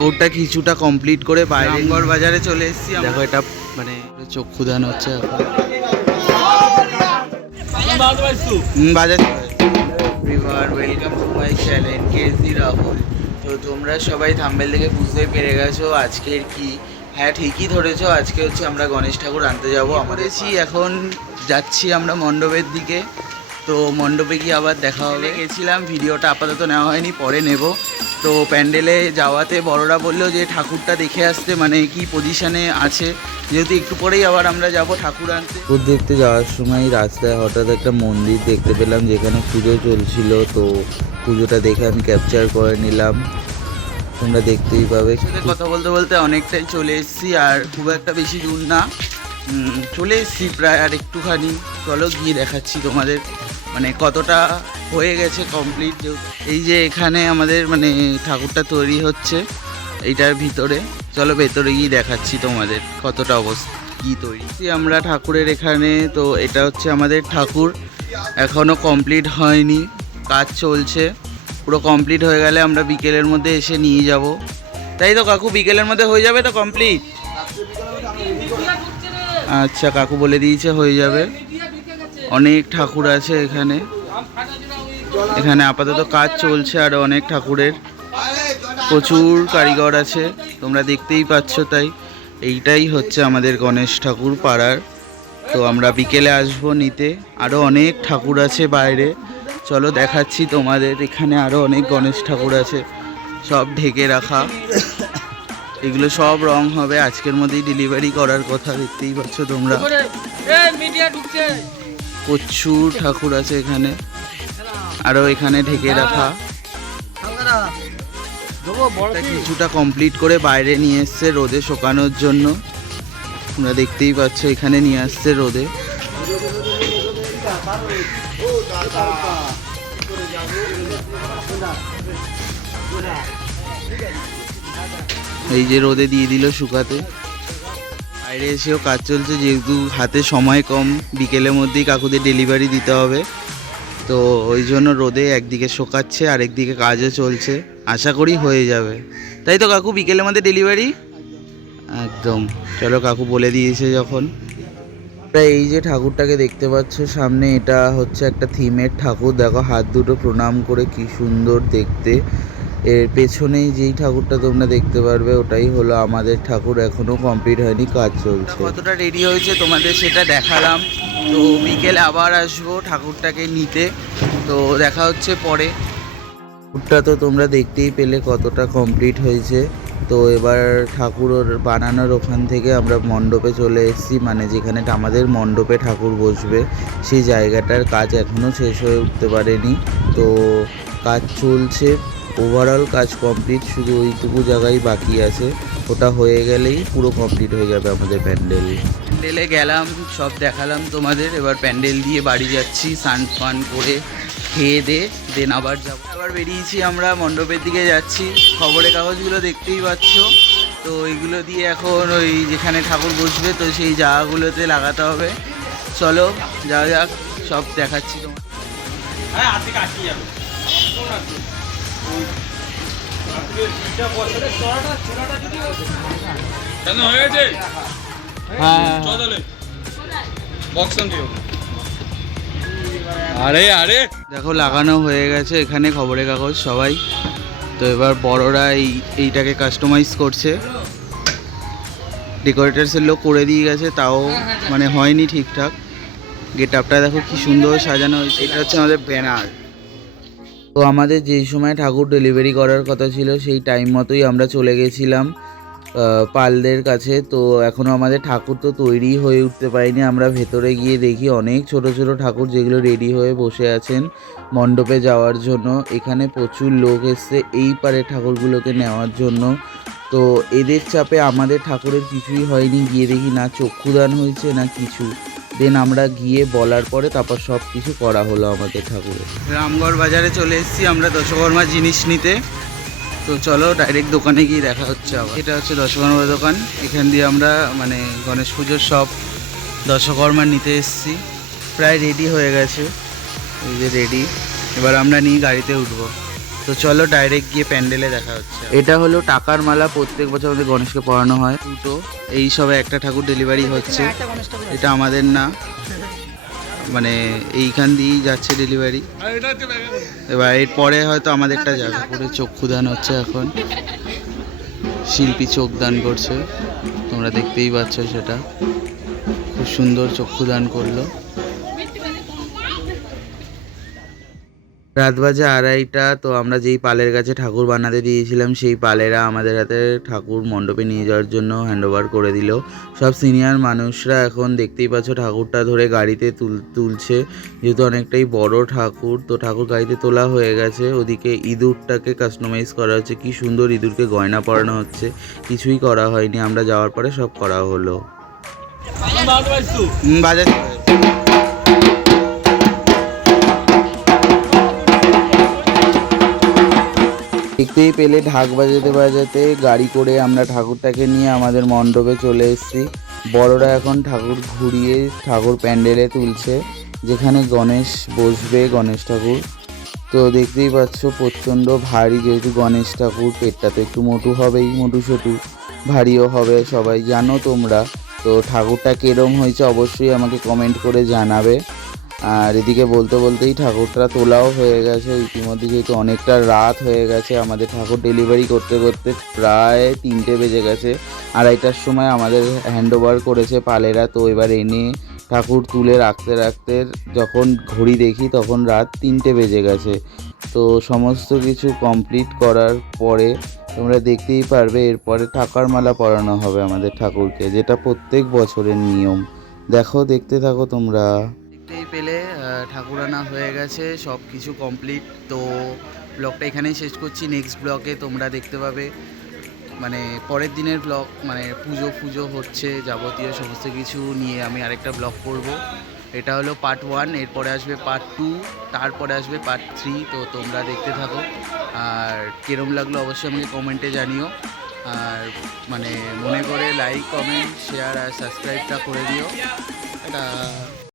ওটা কিছুটা কমপ্লিট করে বাইরে রামগড় বাজারে চলে এসেছি। দেখো এটা মানে চক্ষুদান হচ্ছে এখন বাজার। Welcome to my channel KG Rahul. তো তোমরা সবাই থাম্বনেল দেখে বুঝতে পেরে গেছো আজকের কি। হ্যাঁ ঠিকই ধরেছো, আজকে হচ্ছে আমরা গণেশ ঠাকুর আনতে যাবো। আমাদের এখন যাচ্ছি আমরা মণ্ডপের দিকে। তো মণ্ডপে গিয়ে আবার দেখা হবে। গেছিলাম, ভিডিওটা আপাতত নেওয়া হয়নি, পরে নেব। তো প্যান্ডেলে যাওয়াতে বড়রা বললো যে ঠাকুরটা দেখে আসতে, মানে কি পজিশানে আছে, যেহেতু একটু পরেই আবার আমরা যাব ঠাকুর আনতে। ঠাকুর দেখতে যাওয়ার সময় রাস্তায় হঠাৎ একটা মন্দির দেখতে পেলাম যেখানে পুজো চলছিল। তো পুজোটা দেখে আমি ক্যাপচার করে নিলাম, তোমরা দেখতেই পাবে। কথা বলতে বলতে অনেকটাই চলে এসেছি, আর খুব একটা বেশি দূর না, চলে এসেছি প্রায়। আর একটুখানি চলো গিয়ে দেখাচ্ছি তোমাদের মানে কতটা হয়ে গেছে কমপ্লিট। এই যে এখানে আমাদের মানে ঠাকুরটা তৈরি হচ্ছে এইটার ভিতরে, চলো ভেতরে গিয়ে দেখাচ্ছি তোমাদের কতটা অবস্থা কী তৈরি আমরা ঠাকুরের এখানে। তো এটা হচ্ছে আমাদের ঠাকুর, এখনও কমপ্লিট হয়নি, কাজ চলছে। পুরো কমপ্লিট হয়ে গেলে আমরা বিকেলের মধ্যে এসে নিয়ে যাব। তাই তো কাকু, বিকেলের মধ্যে হয়ে যাবে তো কমপ্লিট? আচ্ছা, কাকু বলে দিয়েছে হয়ে যাবে। অনেক ঠাকুর আছে এখানে, এখানে আপাতত কাজ চলছে। আর অনেক ঠাকুরের প্রচুর কারিগর আছে, তোমরা দেখতেই পাচ্ছ। তাই এইটাই হচ্ছে আমাদের গণেশ ঠাকুর পাড়ার। তো আমরা বিকেলে আসবো নিতে। আরও অনেক ঠাকুর আছে বাইরে, চলো দেখাচ্ছি তোমাদের। এখানে আরও অনেক গণেশ ঠাকুর আছে, সব ঢেকে রাখা। এগুলো সব রং হবে, আজকের মধ্যেই ডেলিভারি করার কথা। দেখতেই পাচ্ছ তোমরা, প্রচুর ঠাকুর আছে এখানে, আরও এখানে ঢেকে রাখা। কিছুটা কমপ্লিট করে বাইরে নিয়ে এসছে রোদে শুকানোর জন্য। তোমরা দেখতেই পাচ্ছ এখানে নিয়ে আসছে রোদে। এই যে রোদে দিয়ে দিল শুকাতে। বাইরে এসেও কাজ চলছে, যেহেতু হাতে সময় কম, বিকেলের মধ্যেই কাকুদের ডেলিভারি দিতে হবে। তো ওই জন্য রোদে একদিকে শোকাচ্ছে আর একদিকে কাজও চলছে, আশা করি হয়ে যাবে। তাই তো কাকু, বিকেলের মধ্যে ডেলিভারি একদম। চলো, কাকু বলে দিয়েছে যখন। এই যে ঠাকুরটাকে দেখতে পাচ্ছ সামনে, এটা হচ্ছে একটা থিমের ঠাকুর। দেখো হাত দুটো প্রণাম করে, কি সুন্দর দেখতে। এর পেছনেই যেই ঠাকুরটা তোমরা দেখতে পারবে ওটাই হলো আমাদের ঠাকুর, এখনও কমপ্লিট হয়নি, কাজ চলছে। কতটা রেডি হয়েছে তোমাদের সেটা দেখালাম। তো বিকেলে আবার আসবো ঠাকুরটাকে নিতে, তো দেখা হচ্ছে পরে। ঠাকুরটা তো তোমরা দেখতেই পেলে কতটা কমপ্লিট হয়েছে। তো এবার ঠাকুর বানানোর ওখান থেকে আমরা মণ্ডপে চলে এসেছি, মানে যেখানে আমাদের মণ্ডপে ঠাকুর বসবে সেই জায়গাটার কাজ এখনও শেষ হয়ে উঠতে পারেনি। তো কাজ চলছে, ওভারঅল কাজ কমপ্লিট, শুধু ওইটুকু জায়গায় বাকি আছে। ওটা হয়ে গেলেই পুরো কমপ্লিট হয়ে যাবে আমাদের প্যান্ডেল। প্যান্ডেলে গেলাম, সব দেখালাম তোমাদের। এবার প্যান্ডেল দিয়ে বাড়ি যাচ্ছি, স্নান ফান করে খেয়ে দেন আবার যাবো। আবার বেরিয়েছি আমরা মণ্ডপের দিকে যাচ্ছি। খবরের কাগজগুলো দেখতেই পাচ্ছ, তো ওইগুলো দিয়ে এখন ওই যেখানে ঠাকুর বসবে তো সেই জায়গাগুলোতে লাগাতে হবে। চলো যাওয়া যাক, সব দেখাচ্ছি তোমার। আরে আরে দেখো লাগানো হয়ে গেছে এখানে খবরের কাগজ সবাই। তো এবার বড়রা এইটাকে কাস্টমাইজ করছে। ডেকোরেটার্সের লোক করে দিয়ে গেছে, তাও মানে হয়নি ঠিকঠাক। গেট আপটা দেখো কি সুন্দর সাজানো হয়েছে। এটা হচ্ছে আমাদের ব্যানার। তো আমাদের যেই সময় ঠাকুর ডেলিভারি করার কথা ছিল সেই টাইম মতোই আমরা চলে গেছিলাম পালদের কাছে। তো এখনও আমাদের ঠাকুর তো তৈরি হয়ে উঠতে পারিনি। আমরা ভেতরে গিয়ে দেখি অনেক ছোট ছোট ঠাকুর যেগুলো রেডি হয়ে বসে আছেন মণ্ডপে যাওয়ার জন্য। এখানে প্রচুর লোক এসছে এই পারে ঠাকুরগুলোকে নেওয়ার জন্য। তো এদের চাপে আমাদের ঠাকুরের কিছুই হয়নি, গিয়ে দেখি না চক্ষুদান হয়েছে না কিছু। দেন আমরা গিয়ে বলার পরে তারপর সব কিছু করা হলো আমাদের ঠাকুরের। রামগড় বাজারে চলে এসেছি আমরা দশকর্মা জিনিস নিতে। তো চলো ডাইরেক্ট দোকানে গিয়ে দেখা হচ্ছে আবার। এটা হচ্ছে দশকর্মা দোকান, এখান দিয়ে আমরা মানে গণেশ পুজোর সব দশকর্মা নিতে এসেছি। প্রায় রেডি হয়ে গেছে, এই যে রেডি। এবার আমরা নিয়ে গাড়িতে উঠবো। তো চলো ডাইরেক্ট গিয়ে প্যান্ডেলে দেখা হচ্ছে। এটা হলো টাকার মালা, প্রত্যেক বছর আমাদের গণেশকে পড়ানো হয়। দুটো এই সবে একটা ঠাকুর ডেলিভারি হচ্ছে, এটা আমাদের না, মানে এইখান দিয়েই যাচ্ছে ডেলিভারি। এবার এরপরে হয়তো আমাদেরটা যাবে। পুরো চক্ষুদান হচ্ছে এখন, শিল্পী চোখ দান করছে, তোমরা দেখতেই পাচ্ছ সেটা, খুব সুন্দর চক্ষুদান করলো। রাত বাজে 2:30। তো আমরা যেই পালের কাছে ঠাকুর বানাতে দিয়েছিলাম সেই পালেরা আমাদের হাতে ঠাকুর মণ্ডপে নিয়ে যাওয়ার জন্য হ্যান্ডওভার করে দিল। সব সিনিয়র মানুষরা এখন দেখতেই পাচ্ছ ঠাকুরটা ধরে গাড়িতে তুলছে, যেহেতু অনেকটাই বড় ঠাকুর। তো ঠাকুর গাড়িতে তোলা হয়ে গেছে। ওদিকে ইঁদুরটাকে কাস্টমাইজ করা হচ্ছে, কি সুন্দর ইঁদুরকে গয়না পরানো হচ্ছে। কিছুই করা হয়নি, আমরা যাওয়ার পরে সব করা হলো। বাজার দেখতেই পেলে ঢাক বাজাতে বাজাতে গাড়ি করে আমরা ঠাকুরটাকে নিয়ে আমাদের মণ্ডপে চলে এসেছি। বড়রা এখন ঠাকুর ঘুরিয়ে ঠাকুর প্যান্ডেলে তুলছে, যেখানে গণেশ বসবে, গণেশ ঠাকুর। তো দেখতেই পাচ্ছ প্রচণ্ড ভারী, যেহেতু গণেশ ঠাকুর, পেটটা তো একটু মোটু হবেই, মোটু সোটু, ভারীও হবে, সবাই জানো তোমরা। তো ঠাকুরটা কিরম হয়েছে অবশ্যই আমাকে কমেন্ট করে জানাবে। আর এদিকে বলতে বলতেই ঠাকুরটা তোলাও হয়ে গেছে ইতিমধ্যে, যেহেতু অনেকটা রাত হয়ে গেছে। আমাদের ঠাকুর ডেলিভারি করতে করতে প্রায় 3টে বেজে গেছে। 2:30টার সময় আমাদের হ্যান্ডওভার করেছে পালেরা। তো এবার এনে ঠাকুর তুলে রাখতে রাখতে যখন ঘড়ি দেখি তখন রাত 3টে বেজে গেছে। তো সমস্ত কিছু কমপ্লিট করার পরে তোমরা দেখতেই পারবে এরপরে টাকার মালা পরানো হবে আমাদের ঠাকুরকে, যেটা প্রত্যেক বছরের নিয়ম। দেখো, দেখতে থাকো তোমরা। দেখতেই পেলে ঠাকুর আনা হয়ে গেছে, সব কিছু কমপ্লিট। তো ব্লগটা এখানেই শেষ করছি। নেক্সট ব্লগে তোমরা দেখতে পাবে মানে পরের দিনের ব্লগ, মানে পুজো হচ্ছে, যাবতীয় সমস্ত কিছু নিয়ে আমি আরেকটা ব্লগ করব। এটা হলো পার্ট 1, এরপরে আসবে পার্ট 2, তারপরে আসবে পার্ট 3। তো তোমরা দেখতে থাকো, আর কিরম লাগলো অবশ্যই আমাকে কমেন্টে জানিও। আর মানে মনে করে লাইক, কমেন্ট, শেয়ার আর সাবস্ক্রাইবটা করে দিও। এটা